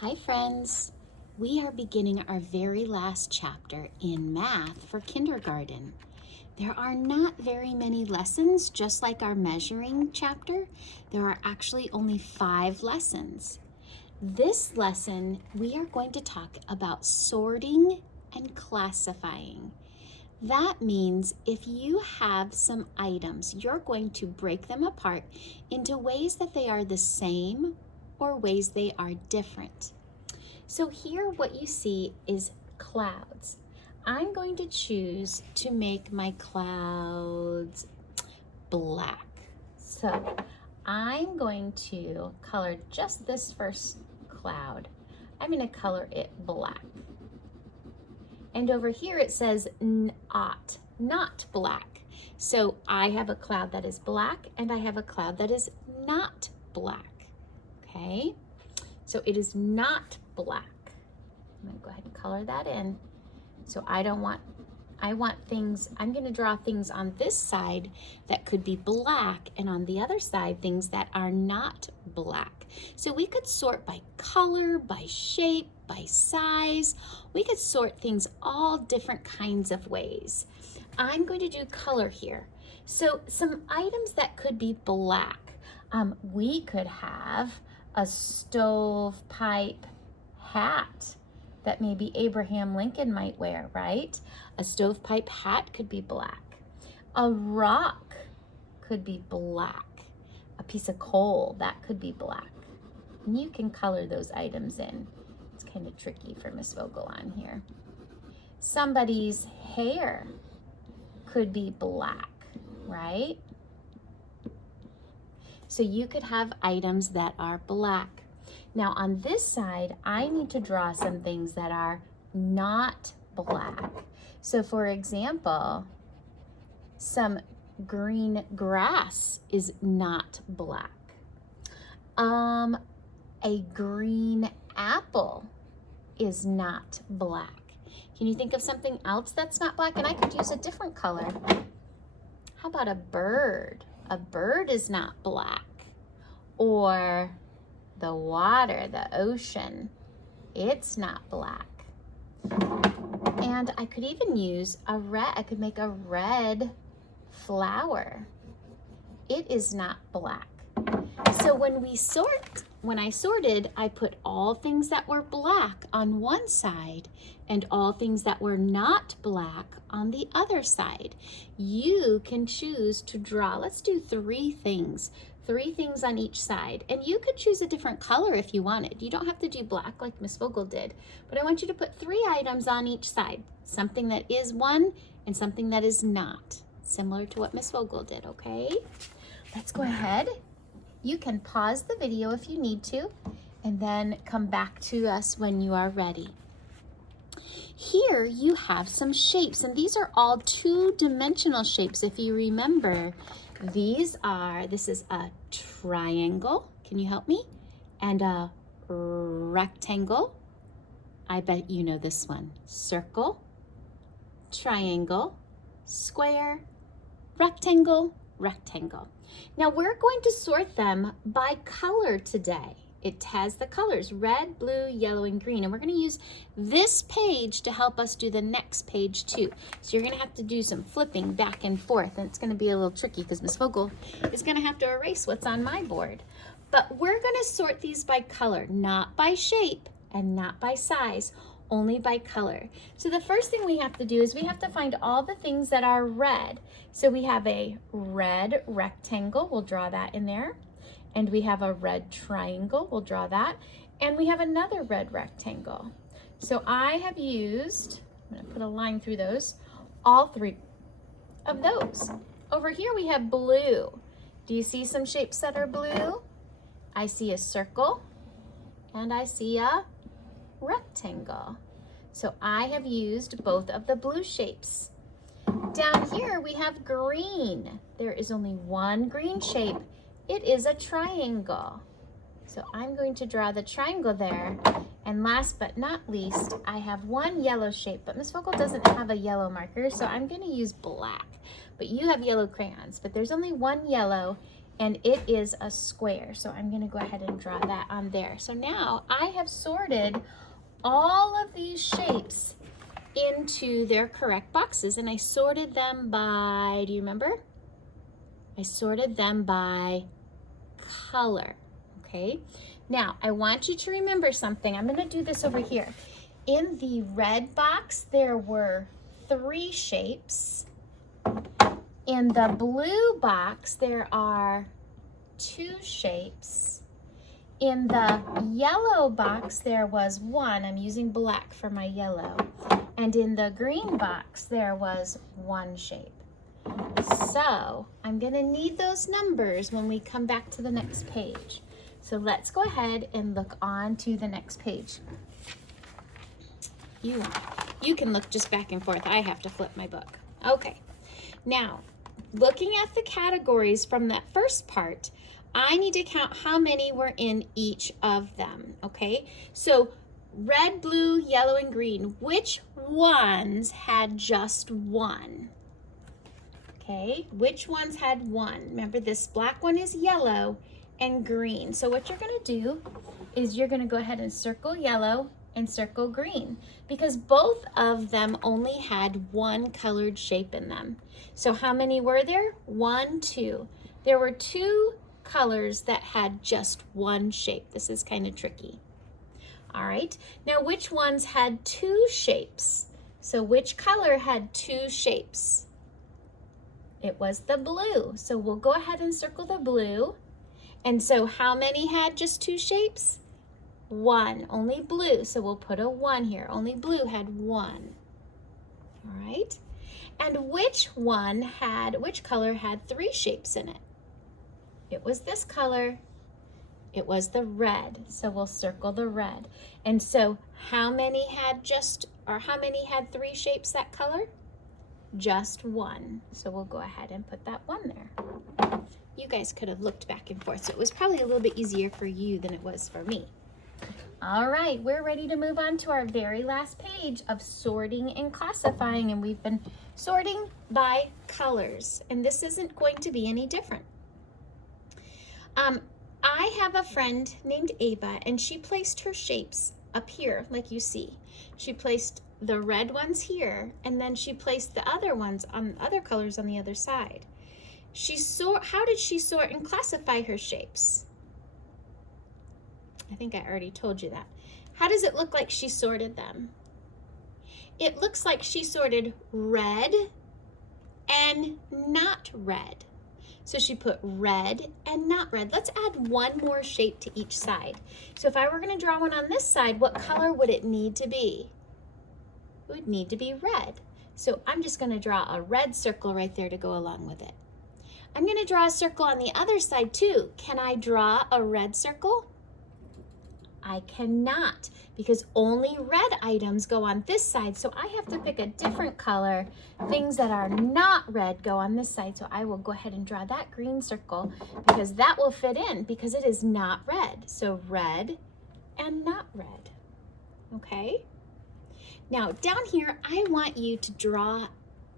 Hi friends! We are beginning our very last chapter in math for kindergarten. There are not very many lessons, just like our measuring chapter. There are actually only 5 lessons. This lesson, we are going to talk about sorting and classifying. That means if you have some items, you're going to break them apart into ways that they are the same or ways they are different. So here what you see is clouds. I'm going to choose to make my clouds black. So I'm going to color just this first cloud. I'm going to color it black. And over here it says not black. So I have a cloud that is black and I have a cloud that is not black. Okay, so it is not black. I'm gonna go ahead and color that in. So I want things, I'm gonna draw things on this side that could be black and on the other side things that are not black. So we could sort by color, by shape, by size. We could sort things all different kinds of ways. I'm going to do color here. So some items that could be black. We could have a stovepipe hat that maybe Abraham Lincoln might wear, right? A stovepipe hat could be black. A rock could be black. A piece of coal, that could be black. And you can color those items in. It's kind of tricky for Miss Vogel on here. Somebody's hair could be black, right? So you could have items that are black. Now on this side, I need to draw some things that are not black. So for example, some green grass is not black. A green apple is not black. Can you think of something else that's not black? And I could use a different color. How about a bird? A bird is not black. Or the water, the ocean, it's not black. And I could even use I could make a red flower. It is not black. So when I sorted, I put all things that were black on one side and all things that were not black on the other side. You can choose to draw, let's do 3 things on each side. And you could choose a different color if you wanted. You don't have to do black like Miss Vogel did, but I want you to put 3 items on each side. Something that is one and something that is not, similar to what Miss Vogel did, okay? Let's go ahead. You can pause the video if you need to, and then come back to us when you are ready. Here you have some shapes, and these are all 2-dimensional shapes. If you remember, this is a triangle. Can you help me? And a rectangle. I bet you know this one. Circle, triangle, square, rectangle, rectangle. Now we're going to sort them by color today. It has the colors red, blue, yellow, and green. And we're going to use this page to help us do the next page too. So you're going to have to do some flipping back and forth. And it's going to be a little tricky because Miss Vogel is going to have to erase what's on my board. But we're going to sort these by color, not by shape and not by size, only by color. So the first thing we have to do is we have to find all the things that are red. So we have a red rectangle. We'll draw that in there. And we have a red triangle, we'll draw that. And we have another red rectangle. So I have used, I'm gonna put a line through those, all 3 of those. Over here we have blue. Do you see some shapes that are blue? I see a circle and I see a rectangle. So I have used both of the blue shapes. Down here we have green. There is only one green shape. It is a triangle. So I'm going to draw the triangle there. And last but not least, I have one yellow shape, but Miss Vogel doesn't have a yellow marker, so I'm going to use black. But you have yellow crayons, but there's only one yellow. and it is a square. So I'm gonna go ahead and draw that on there. So now I have sorted all of these shapes into their correct boxes, and I sorted them by, do you remember? I sorted them by color, okay? Now, I want you to remember something. I'm gonna do this over here. In the red box, there were 3 shapes. In the blue box, there are 2 shapes. In the yellow box, there was 1. I'm using black for my yellow. And in the green box, there was 1 shape. So I'm gonna need those numbers when we come back to the next page. So let's go ahead and look on to the next page. You can look just back and forth. I have to flip my book. Okay, now looking at the categories from that first part, I need to count how many were in each of them, okay? So red, blue, yellow, and green, which ones had just 1? Okay, which ones had 1? Remember, this black one is yellow and green. So what you're gonna do is you're gonna go ahead and circle yellow and circle green, because both of them only had 1 colored shape in them. So how many were there? 1, 2. There were 2 colors that had just 1 shape. This is kind of tricky. All right, now which ones had 2 shapes? So which color had 2 shapes? It was the blue. So we'll go ahead and circle the blue. And so how many had just 2 shapes? 1, only blue. So we'll put a 1 here. Only blue had 1. All right. And which color had 3 shapes in it? It was this color. It was the red. So we'll circle the red. And so how many had 3 shapes that color? Just 1. So we'll go ahead and put that 1 there. You guys could have looked back and forth, so it was probably a little bit easier for you than it was for me. All right, we're ready to move on to our very last page of sorting and classifying, and we've been sorting by colors, and this isn't going to be any different. I have a friend named Ava, and she placed her shapes up here, like you see. She placed the red ones here, and then she placed the other ones on other colors on the other side. How did she sort and classify her shapes? I think I already told you that. How does it look like she sorted them? It looks like she sorted red and not red. So she put red and not red. Let's add 1 more shape to each side. So if I were going to draw one on this side, what color would it need to be? It would need to be red. So I'm just going to draw a red circle right there to go along with it. I'm going to draw a circle on the other side too. Can I draw a red circle? I cannot, because only red items go on this side. So I have to pick a different color. Things that are not red go on this side. So I will go ahead and draw that green circle, because that will fit in because it is not red. So red and not red. Okay. Now down here, I want you to draw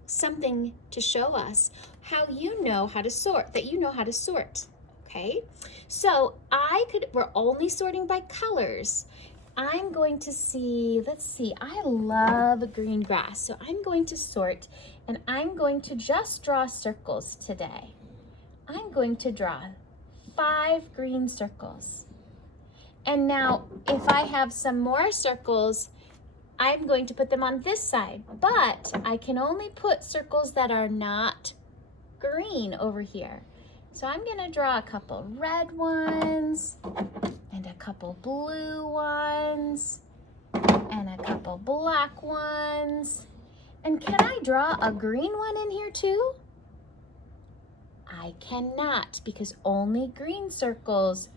something to show us how you know how to sort, that you know how to sort. Okay, so we're only sorting by colors. I'm going to see, let's see, I love green grass. So I'm going to sort, and I'm going to just draw circles today. I'm going to draw 5 green circles. And now if I have some more circles, I'm going to put them on this side, but I can only put circles that are not green over here. So I'm going to draw a couple red ones and a couple blue ones and a couple black ones. And can I draw a green one in here too? I cannot, because only green circles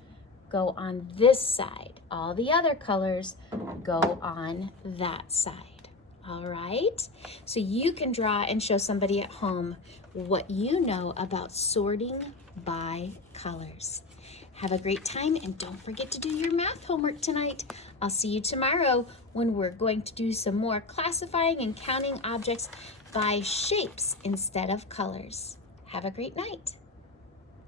go on this side. All the other colors go on that side. All right, so you can draw and show somebody at home what you know about sorting by colors. Have a great time, and don't forget to do your math homework tonight. I'll see you tomorrow when we're going to do some more classifying and counting objects by shapes instead of colors. Have a great night.